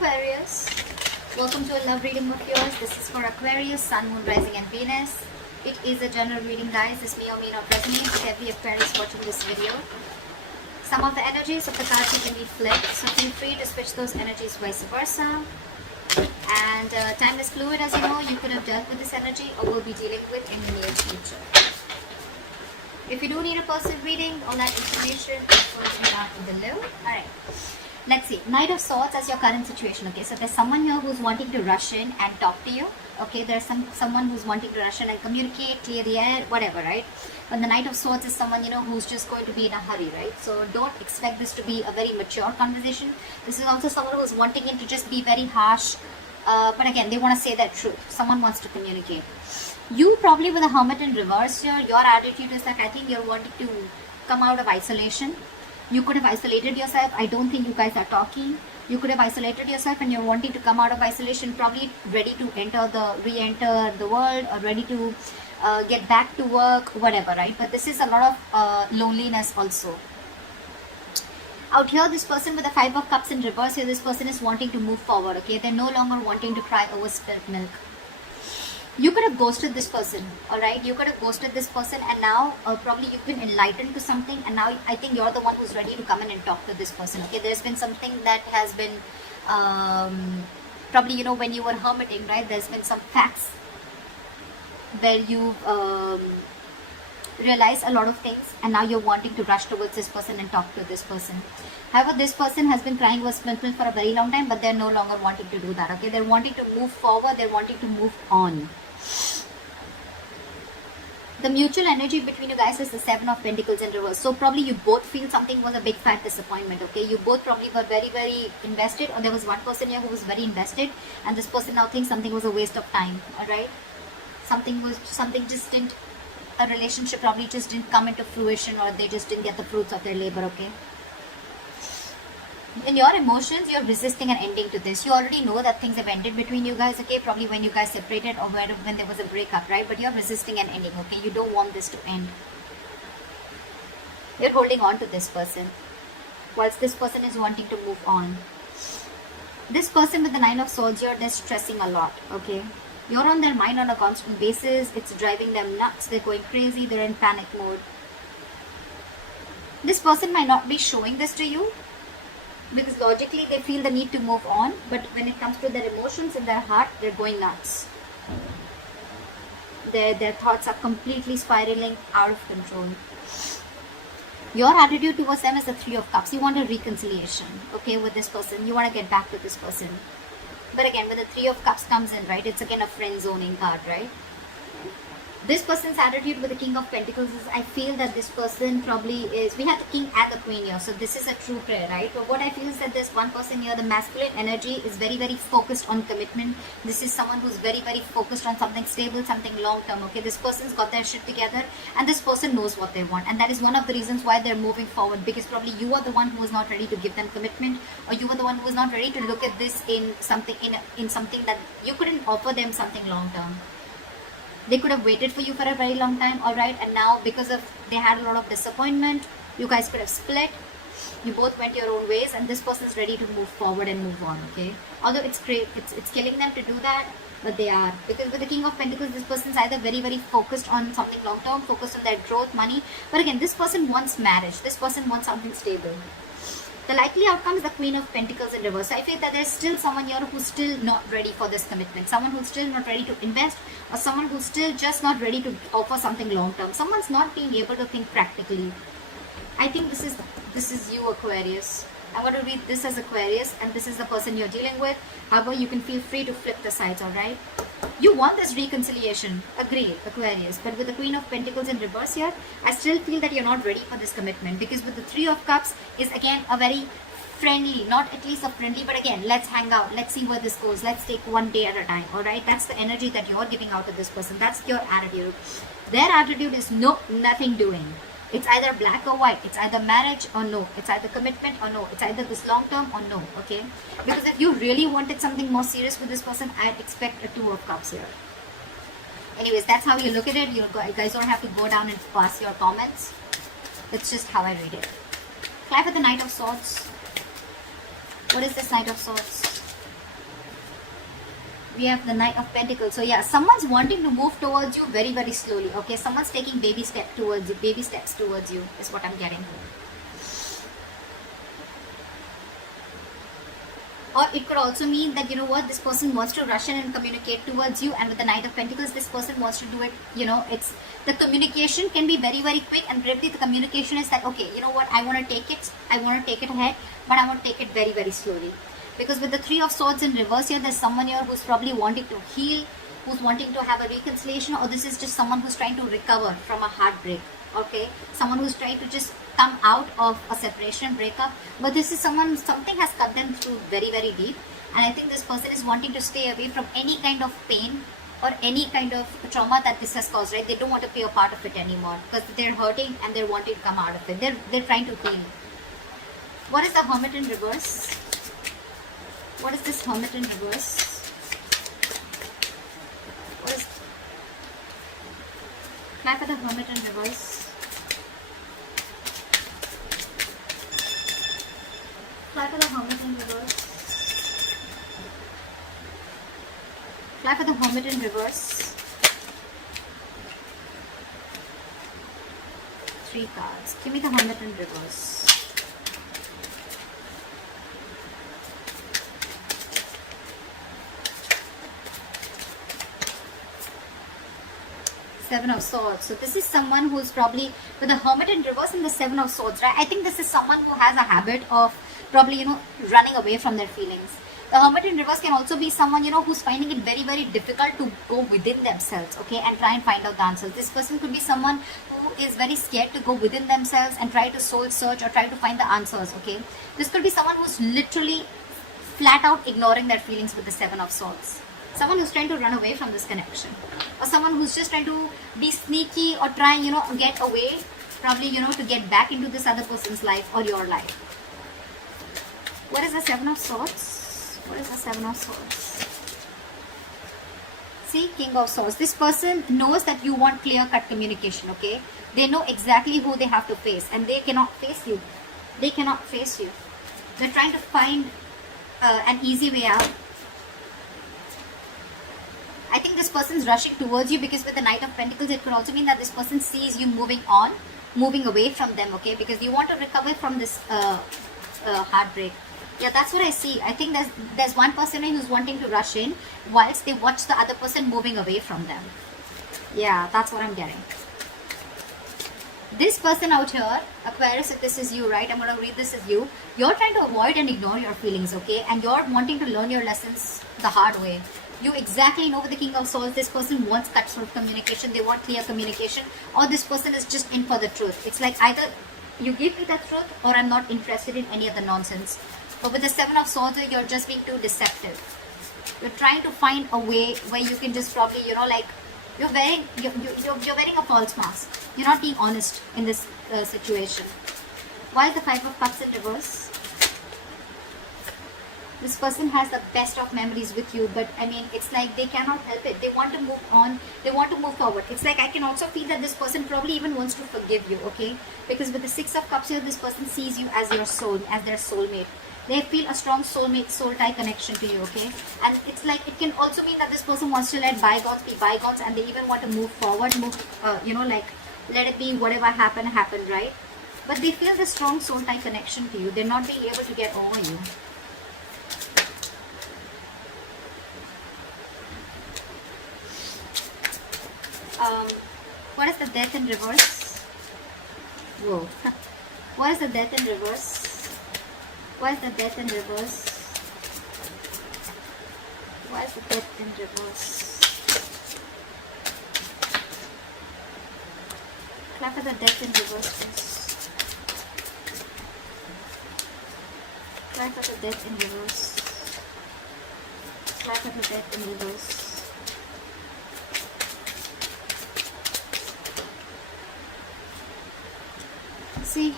Aquarius, welcome to a love reading of yours. This is for Aquarius, Sun, Moon, Rising and Venus. It is a general reading, guys. This may or may not resonate with every Aquarius watching this video. Some of the energies of the cards can be flipped, so feel free to switch those energies vice versa. And time is fluid, as you know. You could have dealt with this energy or will be dealing with in the near future. If you do need a personal reading, all that information is floating down below. Alright. Let's see. Knight of Swords as your current situation. Okay, so there's someone here who's wanting to rush in and talk to you. Okay, there's someone who's wanting to rush in and communicate, clear the air, whatever, right? But the Knight of Swords is someone, you know, who's just going to be in a hurry, right? So don't expect this to be a very mature conversation. This is also someone who's wanting it to just be very harsh. But again, they want to say their truth. Someone wants to communicate. You probably with a Hermit in reverse here, your attitude is like, I think you're wanting to come out of isolation. You could have isolated yourself. I don't think you guys are talking. You could have isolated yourself and you're wanting to come out of isolation, probably ready to re-enter the world, or ready to get back to work, whatever, right? But this is a lot of loneliness also. Out here, this person with the Five of Cups in reverse here, this person is wanting to move forward, okay? They're no longer wanting to cry over spilt milk. You could have ghosted this person, alright? You could have ghosted this person and now probably you've been enlightened to something, and now I think you're the one who's ready to come in and talk to this person, okay? There's been something that has been, probably, you know, when you were hermiting, right? There's been some facts where you've realized a lot of things and now you're wanting to rush towards this person and talk to this person. However, this person has been crying over spilt milk for a very long time, but they're no longer wanting to do that, okay? They're wanting to move forward, they're wanting to move on. The mutual energy between you guys is the Seven of Pentacles in reverse. So probably you both feel something was a big fat disappointment, okay? You both probably were very, very invested, or there was one person here who was very invested and this person now thinks something was a waste of time, alright? A relationship probably just didn't come into fruition, or they just didn't get the fruits of their labor, okay? In your emotions, you're resisting an ending to this. You already know that things have ended between you guys, okay? Probably when you guys separated or when there was a breakup, right? But you're resisting an ending, okay? You don't want this to end. You're holding on to this person, whilst this person is wanting to move on. This person with the Nine of Swords here, they're stressing a lot, okay? You're on their mind on a constant basis. It's driving them nuts. They're going crazy. They're in panic mode. This person might not be showing this to you, because logically they feel the need to move on, but when it comes to their emotions in their heart, they're going nuts. Their thoughts are completely spiraling out of control. Your attitude towards them is the Three of Cups. You want a reconciliation, okay, with this person. You want to get back to this person. But again, when the Three of Cups comes in, right, it's again a friend zoning card, right? This person's attitude with the King of Pentacles is, I feel that this person probably is, we have the King and the Queen here, so this is a true prayer, right? But what I feel is that this one person here, the masculine energy is very, very focused on commitment. This is someone who's very, very focused on something stable, something long-term, okay? This person's got their shit together and this person knows what they want. And that is one of the reasons why they're moving forward, because probably you are the one who is not ready to give them commitment, or you are the one who is not ready to look at this in something, in something that you couldn't offer them something long-term. They could have waited for you for a very long time, alright, and now because of they had a lot of disappointment, you guys could have split. You both went your own ways, and this person is ready to move forward and move on, okay? Although it's great, it's killing them to do that, but they are. Because with the King of Pentacles, this person is either very, very focused on something long-term, focused on their growth, money, but again, this person wants marriage. This person wants something stable. The likely outcome is the Queen of Pentacles in reverse. So I feel that there's still someone here who's still not ready for this commitment. Someone who's still not ready to invest, or someone who's still just not ready to offer something long-term. Someone's not being able to think practically. I think this is you, Aquarius. I'm going to read this as Aquarius, and this is the person you're dealing with. However, you can feel free to flip the sides, alright? You want this reconciliation. Agreed, Aquarius. But with the Queen of Pentacles in reverse here, I still feel that you're not ready for this commitment. Because with the Three of Cups is again a very friendly, not at least a friendly, but again, let's hang out. Let's see where this goes. Let's take one day at a time, alright? That's the energy that you're giving out to this person. That's your attitude. Their attitude is nothing doing. It's either black or white. It's either marriage or no. It's either commitment or no. It's either this long term or no, okay? Because if you really wanted something more serious with this person, I'd expect a Two of Cups here. Anyways, that's how you look at it. You guys don't have to go down and pass your comments. It's just how I read it. Clap with the Knight of Swords. What is this Knight of Swords? We have the Knight of Pentacles. So yeah, someone's wanting to move towards you very, very slowly. Okay, someone's taking baby steps towards you is what I'm getting. Or it could also mean that, you know what, this person wants to rush in and communicate towards you, and with the Knight of Pentacles, this person wants to do it, you know, it's, the communication can be very, very quick, and probably the communication is that, okay, you know what, I want to take it ahead, but I want to take it very, very slowly. Because with the Three of Swords in reverse here, there's someone here who's probably wanting to heal, who's wanting to have a reconciliation, or this is just someone who's trying to recover from a heartbreak. Okay, someone who's trying to just come out of a separation, breakup, but this is someone, something has cut them through very, very deep, and I think this person is wanting to stay away from any kind of pain or any kind of trauma that this has caused, right? They don't want to be a part of it anymore because they're hurting and they're wanting to come out of it. They're trying to heal. What is the Hermit in reverse? What is this Hermit in reverse? What is... Fly for the Hermit in reverse. Fly for the Hermit in reverse. Fly for the Hermit in reverse. 3 cards. Give me the Hermit in reverse. Seven of Swords. So this is someone who's probably with the Hermit in reverse and the Seven of Swords, right? I think this is someone who has a habit of probably, you know, running away from their feelings. The Hermit in reverse can also be someone, you know, who's finding it very, very difficult to go within themselves, okay, and try and find out the answers. This person could be someone who is very scared to go within themselves and try to soul search or try to find the answers, okay. This could be someone who's literally flat out ignoring their feelings with the Seven of Swords. Someone who's trying to run away from this connection, or someone who's just trying to be sneaky or try, you know, get away, probably, you know, to get back into this other person's life or your life. What is the Seven of Swords? What is the Seven of Swords? See, King of Swords. This person knows that you want clear-cut communication, okay? They know exactly who they have to face, and they cannot face you. They cannot face you. They're trying to find an easy way out. I think this person is rushing towards you because with the Knight of Pentacles, it could also mean that this person sees you moving on, moving away from them, okay? Because you want to recover from this heartbreak. Yeah, that's what I see. I think there's one person who's wanting to rush in whilst they watch the other person moving away from them. Yeah, that's what I'm getting. This person out here, Aquarius, if this is you, right? I'm going to read this as you. You're trying to avoid and ignore your feelings, okay? And you're wanting to learn your lessons the hard way. You exactly know with the King of Swords, this person wants cut-throat communication, they want clear communication, or this person is just in for the truth. It's like either you give me that truth or I'm not interested in any of the nonsense. But with the Seven of Swords, you're just being too deceptive. You're trying to find a way where you can just probably, you know, like, you're wearing a false mask. You're not being honest in this situation. Why is the Five of Cups in reverse? This person has the best of memories with you, but I mean, it's like they cannot help it. They want to move on. They want to move forward. It's like I can also feel that this person probably even wants to forgive you, okay? Because with the Six of Cups here, this person sees you as your soul, as their soulmate. They feel a strong soulmate, soul tie connection to you, okay? And it's like, it can also mean that this person wants to let bygones be bygones, and they even want to move forward, you know, like, let it be whatever happened, right? But they feel the strong soul tie connection to you. They're not being able to get over you. What is the Death in reverse? Whoa. What is the Death in reverse? What is the Death in reverse? What is the Death in reverse? Clap for the Death in reverse, please. Clap for the Death in reverse. Clap for the Death in reverse. See,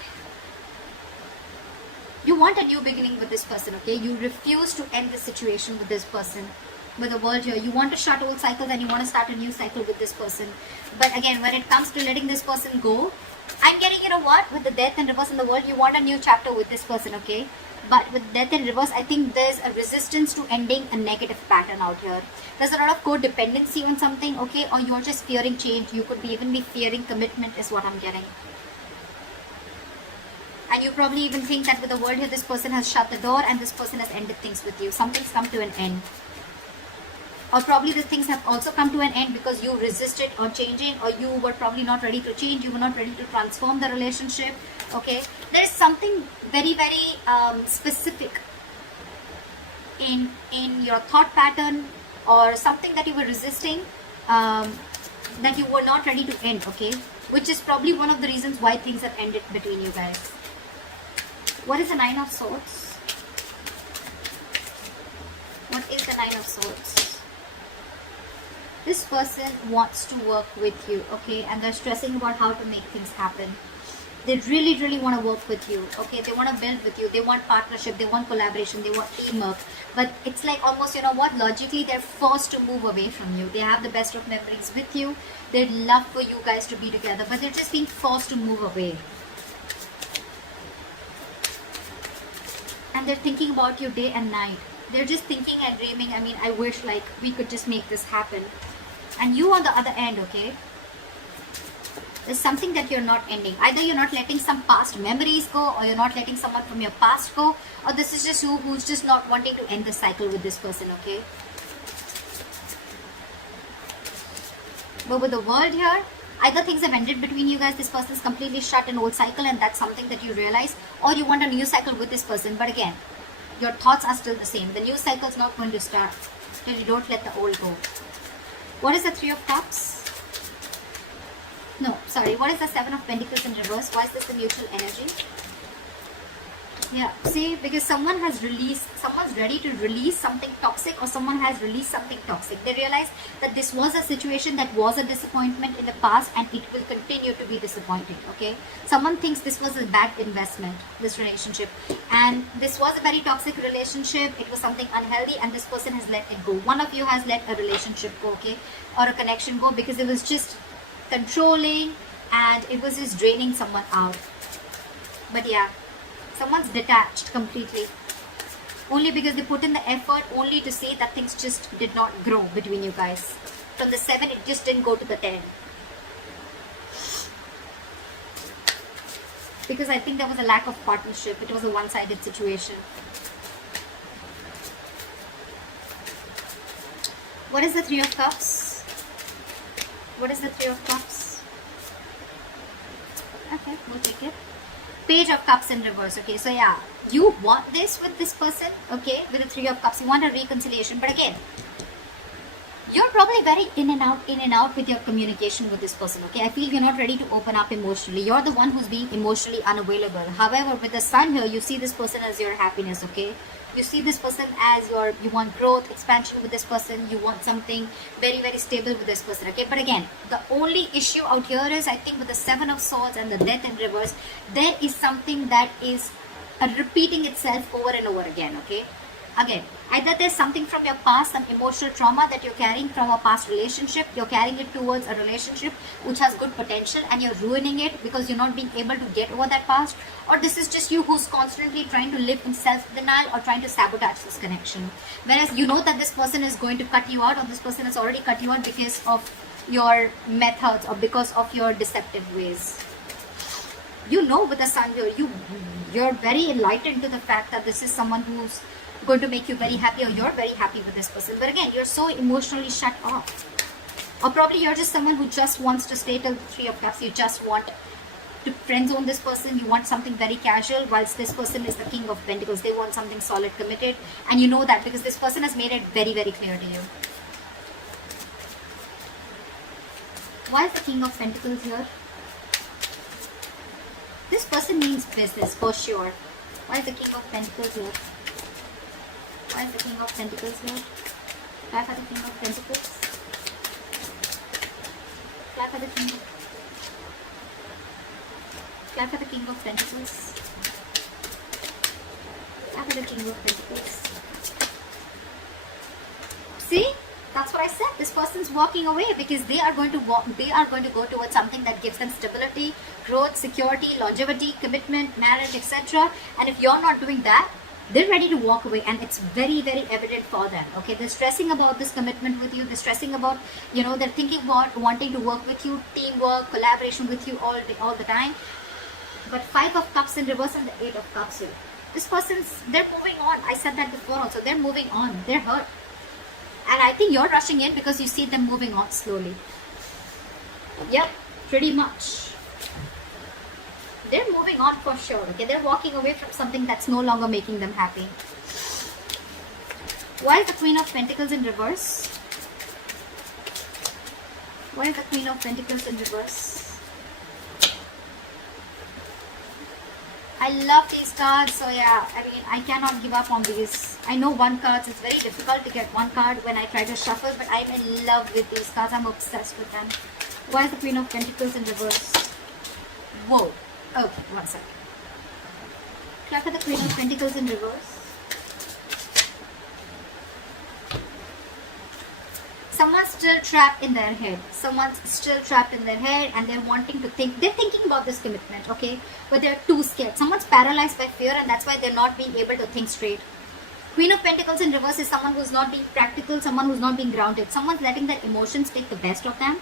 you want a new beginning with this person, okay? You refuse to end the situation with this person, with the world here. You want to shut old cycles and you want to start a new cycle with this person. But again, when it comes to letting this person go, I'm getting, you know what, with the Death and reverse in the world, you want a new chapter with this person, okay? But with death in reverse, I think there's a resistance to ending a negative pattern out here. There's a lot of codependency on something, okay? Or you're just fearing change. You could even be fearing commitment is what I'm getting. And you probably even think that with the word here, this person has shut the door and this person has ended things with you. Something's come to an end. Or probably the things have also come to an end because you resisted on changing, or you were probably not ready to change. You were not ready to transform the relationship. Okay, there is something very, very specific in your thought pattern, or something that you were resisting, that you were not ready to end. Okay, which is probably one of the reasons why things have ended between you guys. What is the Nine of Swords? What is the Nine of Swords? This person wants to work with you, okay, and they're stressing about how to make things happen. They really, really want to work with you, okay. They want to build with you. They want partnership. They want collaboration. They want teamwork. But it's like almost, you know what, logically they're forced to move away from you. They have the best of memories with you. They'd love for you guys to be together, but they're just being forced to move away. And they're thinking about you day and night. They're just thinking and dreaming. I mean, I wish like we could just make this happen. And you on the other end, okay, there's something that you're not ending. Either you're not letting some past memories go, or you're not letting someone from your past go, or this is just you who's just not wanting to end the cycle with this person, okay. But with the world here, either things have ended between you guys, this person's completely shut an old cycle and that's something that you realize, or you want a new cycle with this person. But again, your thoughts are still the same. The new cycle is not going to start till you don't let the old go. What is the Three of Cups? No, sorry. What is the Seven of Pentacles in reverse? Why is this the neutral energy? Yeah, see, because someone has released, someone's ready to release something toxic, or someone has released something toxic. They realize that this was a situation that was a disappointment in the past and it will continue to be disappointing, okay? Someone thinks this was a bad investment, this relationship, and this was a very toxic relationship. It was something unhealthy and this person has let it go. One of you has let a relationship go, okay, or a connection go, because it was just controlling and it was just draining someone out. But yeah, someone's detached completely, only because they put in the effort, only to see that things just did not grow between you guys. From the 7, it just didn't go to the 10. Because I think there was a lack of partnership. It was a one-sided situation. What is the Three of Cups? What is the Three of Cups? Okay, we'll take it. Page of Cups in reverse, okay. So yeah, you want this with this person, okay, with the Three of Cups. You want a reconciliation, but again, you're probably very in and out with your communication with this person, okay. I feel you're not ready to open up emotionally. You're the one who's being emotionally unavailable. However, with the Sun here, you see this person as your happiness, okay. You see this person as you want growth, expansion with this person. You want something very, very stable with this person, okay. But again, the only issue out here is, I think with the Seven of Swords and the Death in reverse, there is something that is repeating itself over and over again, okay. Again, either there's something from your past, some emotional trauma that you're carrying from a past relationship. You're carrying it towards a relationship which has good potential and you're ruining it because you're not being able to get over that past. Or this is just you who's constantly trying to live in self-denial or trying to sabotage this connection. Whereas you know that this person is going to cut you out, or this person has already cut you out because of your methods or because of your deceptive ways. You know, with the Sun here, you're very enlightened to the fact that this is someone who's going to make you very happy, or you're very happy with this person. But again, you're so emotionally shut off. Or probably you're just someone who just wants to stay till the Three of Cups. You just want to friend zone this person. You want something very casual, whilst this person is the King of Pentacles. They want something solid, committed, and you know that because this person has made it very, very clear to you. Why is the King of Pentacles here? This person means business for sure. Why is the King of Pentacles here? Why is the King of Pentacles here? Clap for the King of Pentacles. Clap for the King of... Clap for the King of Pentacles. Clap for the King of Pentacles. See? That's what I said. This person's walking away because they are going to go towards something that gives them stability, growth, security, longevity, commitment, marriage, etc. And if you're not doing that, They're ready to walk away, and it's very, very evident for them. Okay, they're stressing about this commitment with you. They're stressing about, they're thinking about wanting to work with you, teamwork, collaboration with you all the time. But 5 of Cups in reverse and the 8 of Cups here. This person's, they're moving on. I said that before also. They're moving on. They're hurt. And I think you're rushing in because you see them moving on slowly. Yep, pretty much. They're moving on for sure. Okay, they're walking away from something that's no longer making them happy. Why is the Queen of Pentacles in reverse? Why is the Queen of Pentacles in reverse? I love these cards, so yeah, I mean, I cannot give up on these. I know one card, it's very difficult to get one card when I try to shuffle, but I'm in love with these cards. I'm obsessed with them. Why is the Queen of Pentacles in reverse? Whoa. Oh, one second. Look at the Queen of Pentacles in reverse. Someone's still trapped in their head. Someone's still trapped in their head, and they're wanting to think. They're thinking about this commitment, okay? But they're too scared. Someone's paralyzed by fear, and that's why they're not being able to think straight. Queen of Pentacles in reverse is someone who's not being practical, someone who's not being grounded. Someone's letting their emotions take the best of them.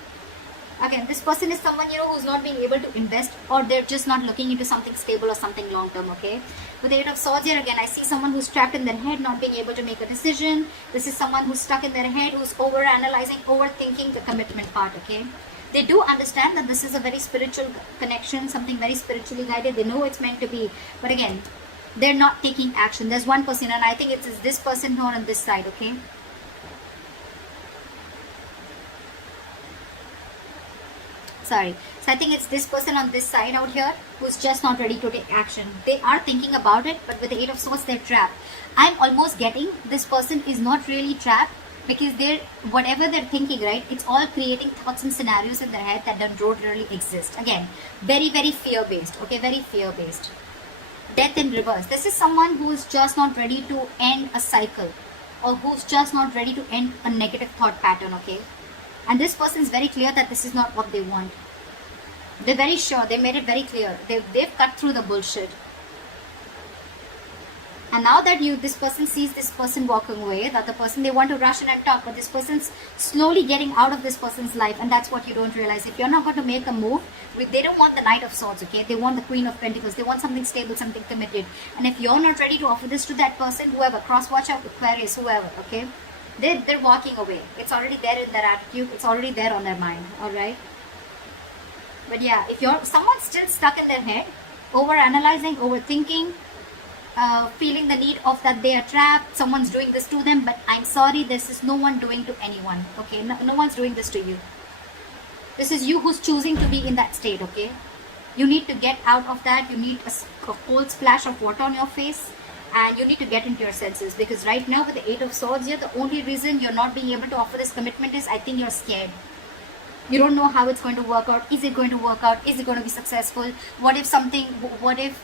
Again, this person is someone, who's not being able to invest, or they're just not looking into something stable or something long-term, okay? With the 8 of Swords here, again, I see someone who's trapped in their head, not being able to make a decision. This is someone who's stuck in their head, who's over-analyzing, overthinking the commitment part, okay? They do understand that this is a very spiritual connection, something very spiritually guided. They know it's meant to be. But again, they're not taking action. There's one person, and I think it's this person here on this side, okay? Sorry. So I think it's this person on this side out here who's just not ready to take action. They are thinking about it, but with the 8 of Swords, they're trapped. I'm almost getting this person is not really trapped, because whatever they're thinking, right, it's all creating thoughts and scenarios in their head that don't really exist. Again, very, very fear-based. Okay, very fear-based. Death in reverse. This is someone who's just not ready to end a cycle, or who's just not ready to end a negative thought pattern, okay? And this person is very clear that this is not what they want. They're very sure. They made it very clear. They've cut through the bullshit. And now that this person sees this person walking away, the other person, they want to rush in and talk, but this person's slowly getting out of this person's life, and that's what you don't realize. If you're not going to make a move, they don't want the Knight of Swords, okay? They want the Queen of Pentacles. They want something stable, something committed. And if you're not ready to offer this to that person, whoever, cross-watch out, Aquarius, whoever, okay? They're walking away. It's already there in their attitude. It's already there on their mind, alright? But yeah, if someone's still stuck in their head, over-analyzing, overthinking, feeling the need of that they are trapped, someone's doing this to them, but I'm sorry, this is no one doing to anyone, okay? No one's doing this to you. This is you who's choosing to be in that state, okay? You need to get out of that. You need a cold splash of water on your face, and you need to get into your senses, because right now with the 8 of Swords here, the only reason you're not being able to offer this commitment is I think you're scared. You don't know how it's going to work out. Is it going to work out? Is it going to be successful? What if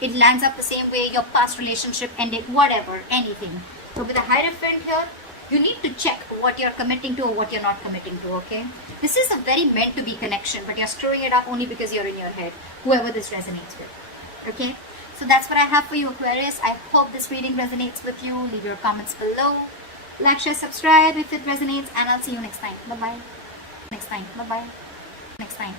it lands up the same way your past relationship ended? Whatever, anything. So with the Hierophant here, you need to check what you're committing to or what you're not committing to, okay? This is a very meant to be connection, but you're screwing it up only because you're in your head, whoever this resonates with, okay? So that's what I have for you, Aquarius. I hope this reading resonates with you. Leave your comments below. Like, share, subscribe if it resonates, and I'll see you next time. Bye-bye. Next time. Bye-bye. Next time. Bye.